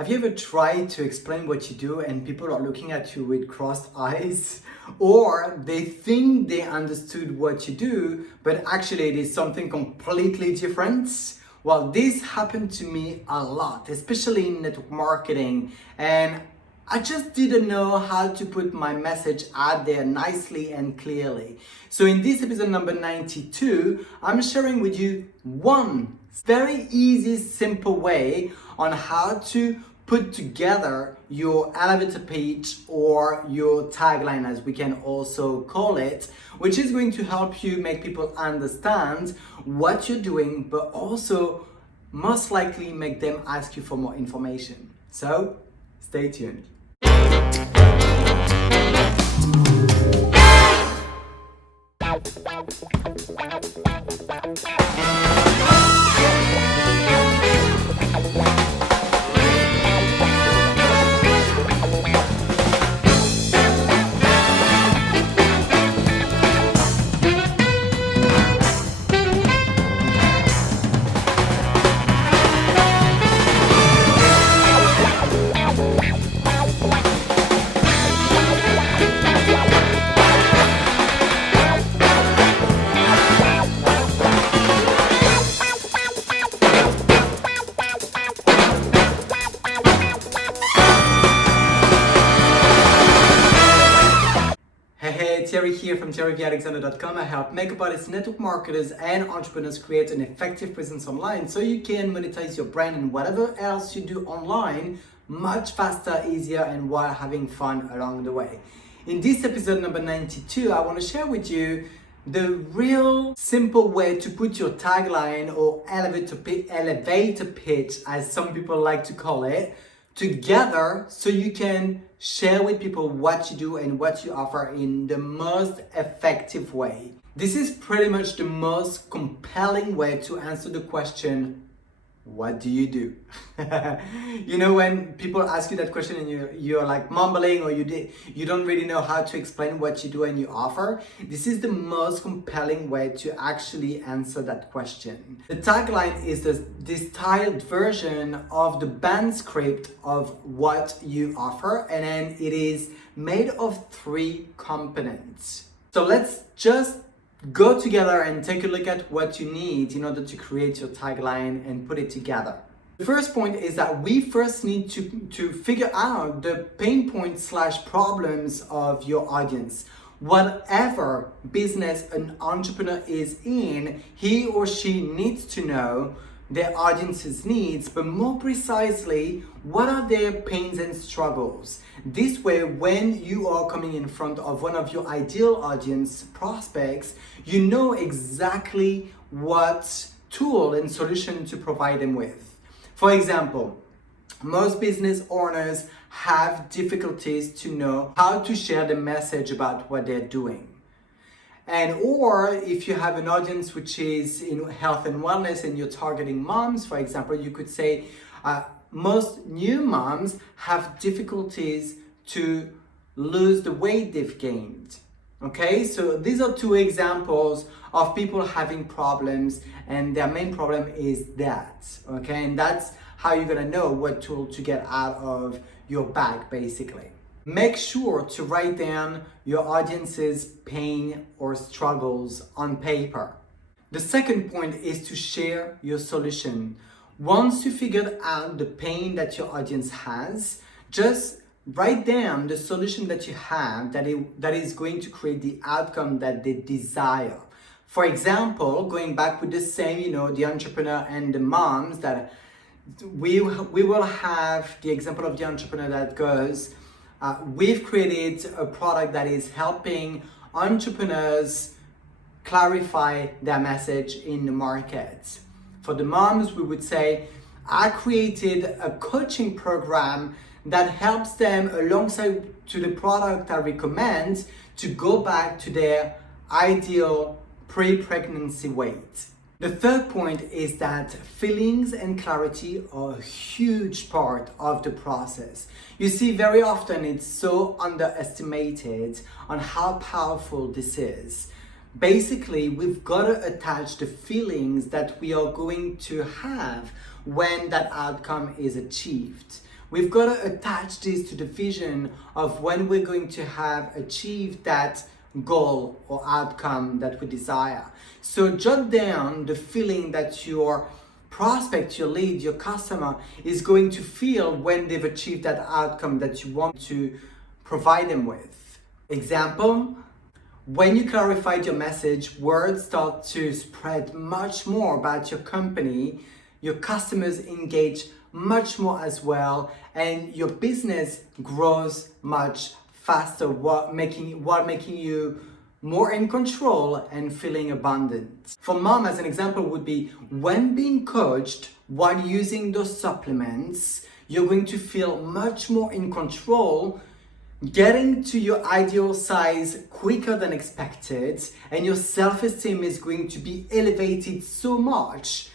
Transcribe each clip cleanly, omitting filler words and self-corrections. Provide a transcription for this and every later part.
Have you ever tried to explain what you do and people are looking at you with crossed eyes? Or they think they understood what you do, but actually it is something completely different? Well, this happened to me a lot, especially in network marketing. And I just didn't know how to put my message out there nicely and clearly. So in this episode number 92, I'm sharing with you one very easy, simple way on how to put together your elevator pitch or your tagline, as we can also call it, which is going to help you make people understand what you're doing, but also most likely make them ask you for more information. So stay tuned. Hey, Thierry here from thierryvalexander.com. I help makeup artists, network marketers, and entrepreneurs create an effective presence online so you can monetize your brand and whatever else you do online much faster, easier, and while having fun along the way. In this episode number 92, I want to share with you the real simple way to put your tagline or elevator pitch, as some people like to call it, together so you can share with people what you do and what you offer in the most effective way. This is pretty much the most compelling way to answer the question, what do you do? You know, when people ask you that question and you're like mumbling, or you don't really know how to explain what you do and you offer, this is the most compelling way to actually answer that question. The tagline is the distilled version of the band script of what you offer, and then it is made of 3 components. So let's just go together and take a look at what you need in order to create your tagline and put it together. The first point is that we first need to figure out the pain points / problems of your audience. Whatever business an entrepreneur is in, he or she needs to know their audience's needs, but more precisely, what are their pains and struggles? This way, when you are coming in front of one of your ideal audience prospects, you know exactly what tool and solution to provide them with. For example, most business owners have difficulties to know how to share the message about what they're doing. Or if you have an audience which is in health and wellness and you're targeting moms, for example, you could say most new moms have difficulties to lose the weight they've gained. Okay, so these are 2 examples of people having problems, and their main problem is that. Okay, and that's how you're gonna know what tool to get out of your bag, basically. Make sure to write down your audience's pain or struggles on paper. The second point is to share your solution. Once you figured out the pain that your audience has, just write down the solution that you have that is going to create the outcome that they desire. For example, going back with the same, the entrepreneur and the moms, that we will have the example of the entrepreneur that goes, we've created a product that is helping entrepreneurs clarify their message in the market. For the moms, we would say, I created a coaching program that helps them, alongside to the product I recommend, to go back to their ideal pre-pregnancy weight. The third point is that feelings and clarity are a huge part of the process. You see, very often it's so underestimated on how powerful this is. Basically, we've got to attach the feelings that we are going to have when that outcome is achieved. We've got to attach this to the vision of when we're going to have achieved that goal or outcome that we desire. So jot down the feeling that your prospect, your lead, your customer is going to feel when they've achieved that outcome that you want to provide them with. Example, when you clarified your message, words start to spread much more about your company, your customers engage much more as well, and your business grows much faster while making you more in control and feeling abundant. For mom, as an example, would be when being coached while using those supplements, you're going to feel much more in control, getting to your ideal size quicker than expected, and your self-esteem is going to be elevated so much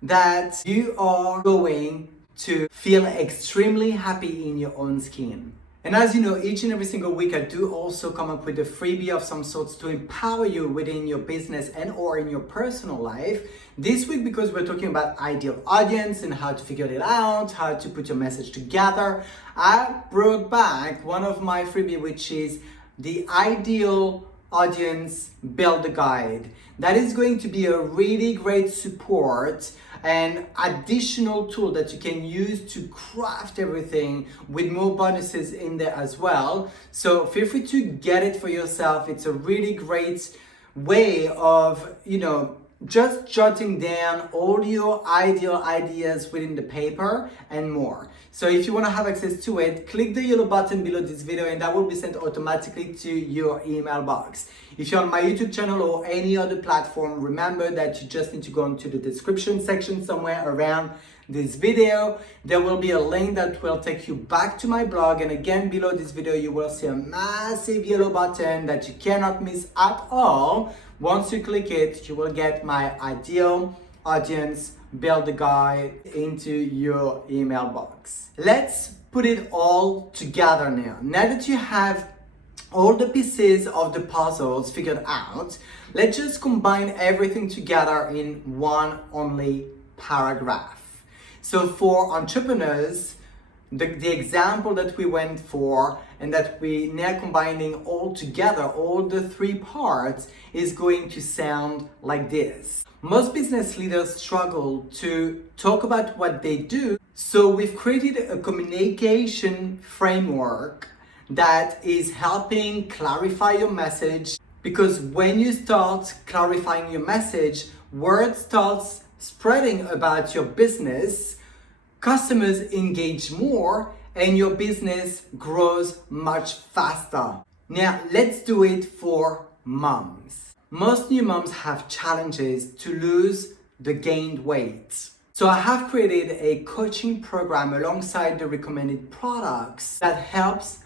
that you are going to feel extremely happy in your own skin. And as you know, each and every single week I do also come up with a freebie of some sorts to empower you within your business and or in your personal life. This week, because we're talking about ideal audience and how to figure it out, how to put your message together, I brought back one of my freebie, which is the Ideal Audience Builder Guide. That is going to be a really great support and additional tool that you can use to craft everything with more bonuses in there as well. So feel free to get it for yourself. It's a really great way of, just jotting down all your ideal ideas within the paper and more. So if you want to have access to it, click the yellow button below this video and that will be sent automatically to your email box. If you're on my YouTube channel or any other platform, remember that you just need to go into the description section somewhere around this video. There will be a link that will take you back to my blog, and again below this video you will see a massive yellow button that you cannot miss at all. Once you click it, you will get my Ideal Audience Builder Guide into your email box. Let's put it all together now. Now that you have all the pieces of the puzzles figured out, let's just combine everything together in one only paragraph. So for entrepreneurs, the example that we went for and that we now combining all together, all the three parts, is going to sound like this. Most business leaders struggle to talk about what they do, so we've created a communication framework that is helping clarify your message, because when you start clarifying your message, word starts spreading about your business, customers engage more, and your business grows much faster. Now, let's do it for moms. Most new moms have challenges to lose the gained weight. So I have created a coaching program alongside the recommended products that helps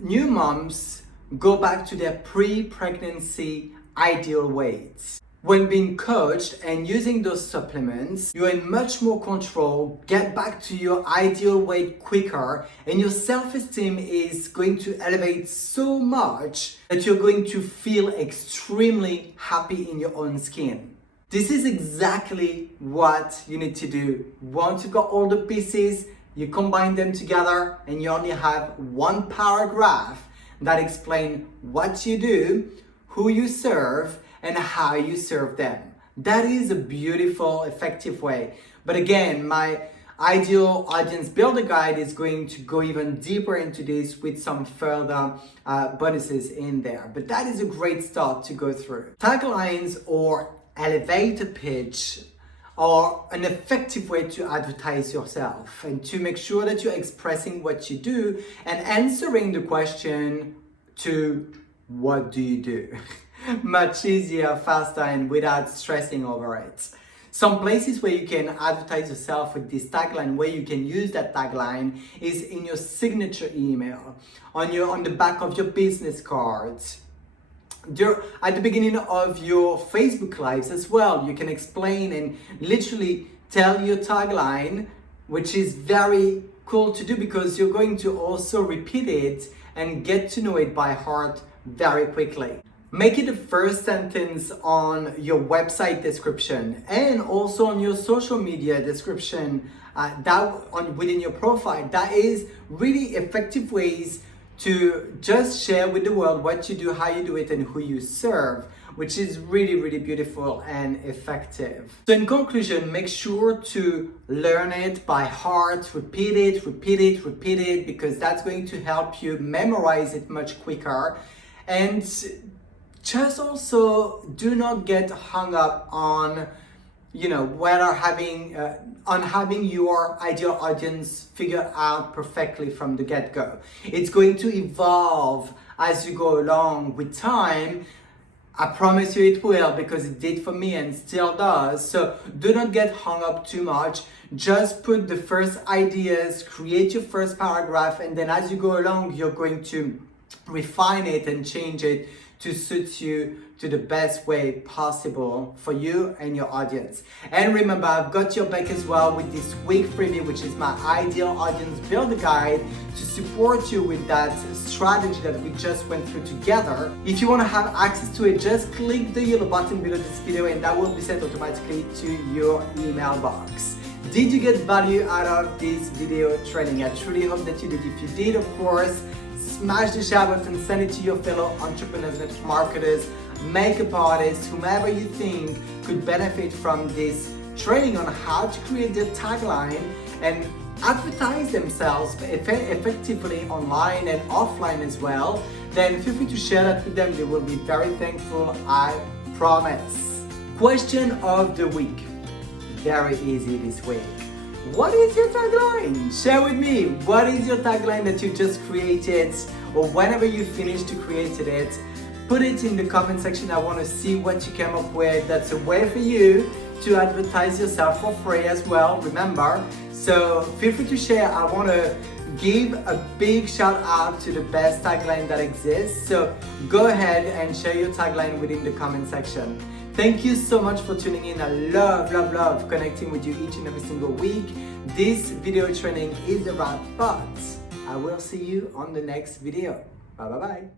new moms go back to their pre-pregnancy ideal weights. When being coached and using those supplements, you're in much more control, get back to your ideal weight quicker, and your self-esteem is going to elevate so much that you're going to feel extremely happy in your own skin. This is exactly what you need to do. Once you've got all the pieces, you combine them together and you only have one paragraph that explains what you do, who you serve, and how you serve them. That is a beautiful, effective way. But again, my Ideal Audience Builder Guide is going to go even deeper into this with some further bonuses in there. But that is a great start to go through. Taglines or elevator pitch are an effective way to advertise yourself and to make sure that you're expressing what you do and answering the question to what do you do? Much easier, faster, and without stressing over it. Some places where you can advertise yourself with this tagline, where you can use that tagline, is in your signature email, on the back of your business cards, at the beginning of your Facebook lives as well. You can explain and literally tell your tagline, which is very cool to do because you're going to also repeat it and get to know it by heart very quickly. Make it the first sentence on your website description and also on your social media description within your profile. That is really effective ways to just share with the world what you do, how you do it, and who you serve, which is really, really beautiful and effective. So in conclusion, make sure to learn it by heart, repeat it, because that's going to help you memorize it much quicker. And just also do not get hung up on having your ideal audience figured out perfectly from the get-go. It's going to evolve as you go along with time. I promise you it will, because it did for me and still does. So do not get hung up too much. Just put the first ideas, create your first paragraph, and then as you go along, you're going to refine it and change it to suit you to the best way possible for you and your audience. And remember, I've got your back as well with this week freebie, which is my ideal audience builder guide, to support you with that strategy that we just went through together. If you want to have access to it, just click the yellow button below this video and that will be sent automatically to your email box. Did you get value out of this video training? I truly hope that you did. If you did, of course, smash the share button, send it to your fellow entrepreneurs, network marketers, makeup artists, whomever you think could benefit from this training on how to create their tagline and advertise themselves effectively online and offline as well. Then feel free to share that with them. They will be very thankful, I promise. Question of the week. Very easy this week. What is your tagline? Share with me. What is your tagline that you just created, or whenever you finish to create it? Put it in the comment section. I want to see what you came up with. That's a way for you to advertise yourself for free as well, remember. So feel free to share. I want to give a big shout out to the best tagline that exists. So go ahead and share your tagline within the comment section. Thank you so much for tuning in. I love connecting with you each and every single week. This video training is a wrap, but I will see you on the next video. Bye.